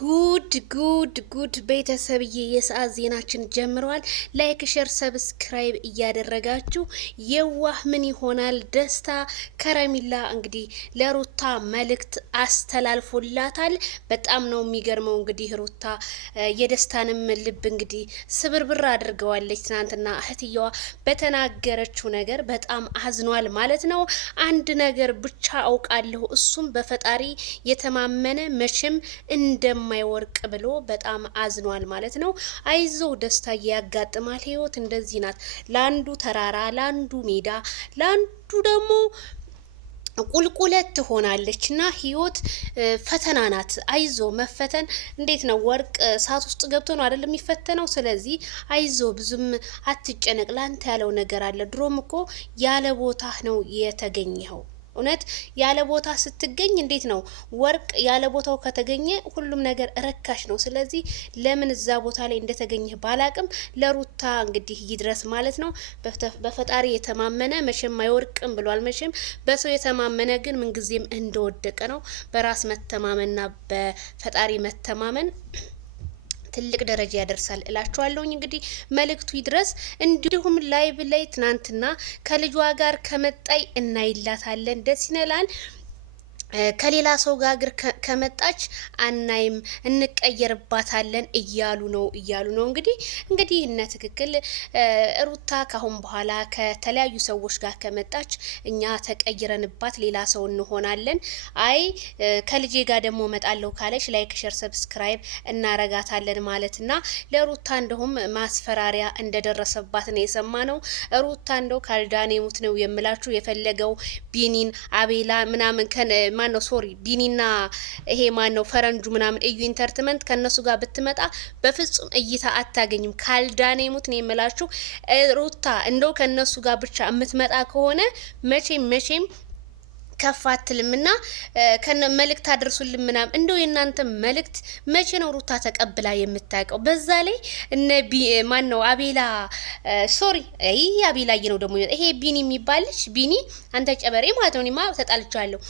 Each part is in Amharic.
ጉድ ቤተሰብዬ የሰዓት ዜናችን ጀምረዋል። ላይክ ሸር ሰብስክራይብ እያደረጋችሁ የዋህ ምን ይሆናል ደስታ ከረሚላ እንግዲህ ለሩታ መልእክት አስተላልፎላታል። በጣም ነው የሚገርመው። እንግዲህ ሩታ የደስታንም ልብ እንግዲህ ስብርብር አድርገዋለች። ትናንትና እህትየዋ በተናገረችው ነገር በጣም አዝኗል ማለት ነው። አንድ ነገር ብቻ አውቃለሁ፣ እሱም በፈጣሪ የተማመነ መቼም እንደማይወርቅ ብሎ በጣም አዝኗል ማለት ነው። አይዞ ደስታ ያጋጥማል። ህይወት እንደዚህ ናት። ለአንዱ ተራራ፣ ለአንዱ ሜዳ፣ ለአንዱ ደግሞ ቁልቁለት ትሆናለች እና ህይወት ፈተና ናት። አይዞ መፈተን እንዴት ነው? ወርቅ እሳት ውስጥ ገብቶ ነው አይደል የሚፈተነው? ስለዚህ አይዞ ብዙም አትጨነቅ። ላንተ ያለው ነገር አለ። ድሮም እኮ ያለ ቦታ ነው የተገኘኸው። እውነት ያለ ቦታ ስትገኝ እንዴት ነው? ወርቅ ያለ ቦታው ከተገኘ ሁሉም ነገር ረካሽ ነው። ስለዚህ ለምን እዛ ቦታ ላይ እንደተገኘ ባላቅም ለሩታ እንግዲህ ይድረስ ማለት ነው። በፈጣሪ የተማመነ መቼም አይወርቅም ብሏል። መቼም በሰው የተማመነ ግን ምንጊዜም እንደወደቀ ነው። በራስ መተማመንና በፈጣሪ መተማመን ትልቅ ደረጃ ያደርሳል እላችኋለሁኝ። እንግዲህ መልእክቱ ይድረስ። እንዲሁም ላይቭ ላይ ትናንትና ከልጇ ጋር ከመጣይ እናይላታለን፣ ደስ ይነላል። ከሌላ ሰው ጋር ከመጣች አናይም፣ እንቀየርባታለን እያሉ ነው እንግዲህ እነ ትክክል ሩታ ካሁን በኋላ ከተለያዩ ሰዎች ጋር ከመጣች እኛ ተቀይረንባት ሌላ ሰው እንሆናለን። አይ ከልጄ ጋር ደግሞ መጣለው ካለች ላይክ ሸር ሰብስክራይብ እናረጋታለን ማለትና ለሩታ እንደውም ማስፈራሪያ እንደደረሰባት ነው የሰማ ነው። ሩታ እንደው ካልዳኔ ሙት ነው የምላችሁ። የፈለገው ቢኒን አቤላ ምናምን ማን ነው ሶሪ ቢኒና ይሄ ማን ነው ፈረንጁ ምናምን እዩ ኢንተርቴንመንት ከነሱ ጋር ብትመጣ በፍጹም እይታ አታገኝም። ካልዳኔ ሙት ነው የምላችሁ። ሩታ እንደው ከነሱ ጋር ብቻ የምትመጣ ከሆነ መቼም ከፍ አትልምና ከነ መልእክት አድርሱልን ምናምን። እንደው የእናንተ መልእክት መቼ ነው ሩታ ተቀብላ የምታውቀው? በዛ ላይ እነ ማን ነው አቤላ ሶሪ አቤላ ነው ደግሞ ይሄ ቢኒ የሚባልሽ ቢኒ አንተ ጨበሬ ማለት ነው። እኔማ ተጣልቻለሁ።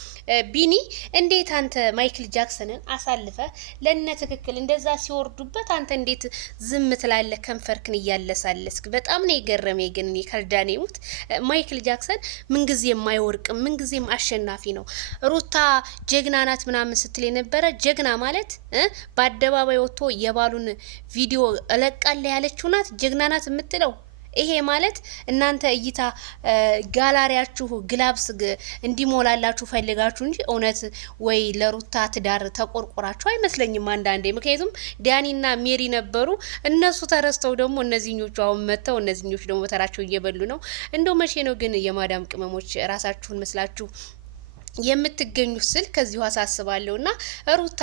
ቢኒ እንዴት አንተ ማይክል ጃክሰንን አሳልፈ ለነ ትክክል እንደዛ ሲወርዱበት አንተ እንዴት ዝም ትላለህ? ከንፈርክን እያለሳለስክ በጣም ነው የገረመኝ። ግን ካልዳኔ ሙት ማይክል ጃክሰን ምንጊዜም አይወርቅም፣ ምንጊዜም አሸናፊ ነው። ሩታ ጀግና ናት ምናምን ስትል የነበረ ጀግና ማለት በአደባባይ ወጥቶ የባሉን ቪዲዮ እለቃለ ያለችው ናት ጀግና ናት የምትለው። ይሄ ማለት እናንተ እይታ ጋላሪያችሁ ግላብስ እንዲሞላላችሁ ፈልጋችሁ እንጂ እውነት ወይ ለሩታ ትዳር ተቆርቆራችሁ አይመስለኝም አንዳንዴ። ምክንያቱም ዳኒና ሜሪ ነበሩ፣ እነሱ ተረስተው ደግሞ እነዚህኞቹ አሁን መጥተው እነዚህኞቹ ደግሞ ተራቸው እየበሉ ነው። እንደው መቼ ነው ግን የማዳም ቅመሞች ራሳችሁን መስላችሁ የምትገኙት ስል ከዚሁ አሳስባለሁና ሩታ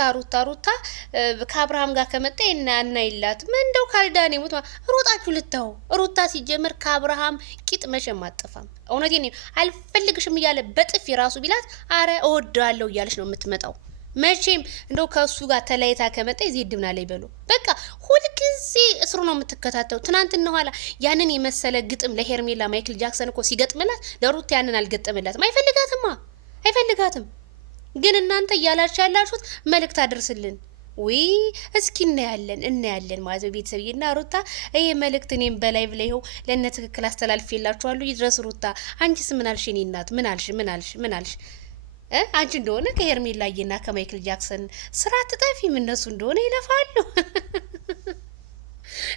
ከአብርሃም ጋር ከመጣ እና ይላት እንደው ካልዳኔ ሙት ሮጣችሁ ልታው። ሩታ ሲጀመር ከአብርሃም ቂጥ መቼም አጠፋም። እውነቴን ነው። አልፈልግሽም እያለ በጥፊ ራሱ ቢላት አረ እወዳለሁ እያለች ነው የምትመጣው። መቼም እንደው ከሱ ጋር ተለይታ ከመጣ ይዜድብና ላይ በሉ በቃ ሁልጊዜ እስሩ ነው የምትከታተው። ትናንትና ኋላ ያንን የመሰለ ግጥም ለሄርሜላ ማይክል ጃክሰን እኮ ሲገጥምላት ለሩታ ያንን አልገጠምላትም። አይፈልጋትም። ግን እናንተ እያላችሁ ያላችሁት መልእክት አድርስልን። እስኪ እናያለን ማለት ነው ቤተሰብዬና ሩታ ይሄ መልእክት እኔም በላይ ብለው ለነ ትክክል አስተላልፌላችኋለሁ። ይድረስ ሩታ። አንቺስ ምን አልሽ? እኔ እናት ምን አልሽ? አንቺ እንደሆነ ከሄርሜላዬና ከማይክል ጃክሰን ስራ ትጠፊም፣ እነሱ እንደሆነ ይለፋሉ።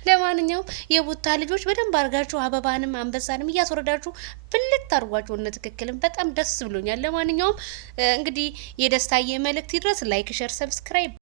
ለማንኛውም የቡታ ልጆች በደንብ አድርጋችሁ አበባንም አንበሳንም እያስወረዳችሁ ብልት አድርጓችሁ እነ ትክክልም በጣም ደስ ብሎኛል። ለማንኛውም እንግዲህ የደስታዬ መልእክት ይድረስ። ላይክ ሸር ሰብስክራይብ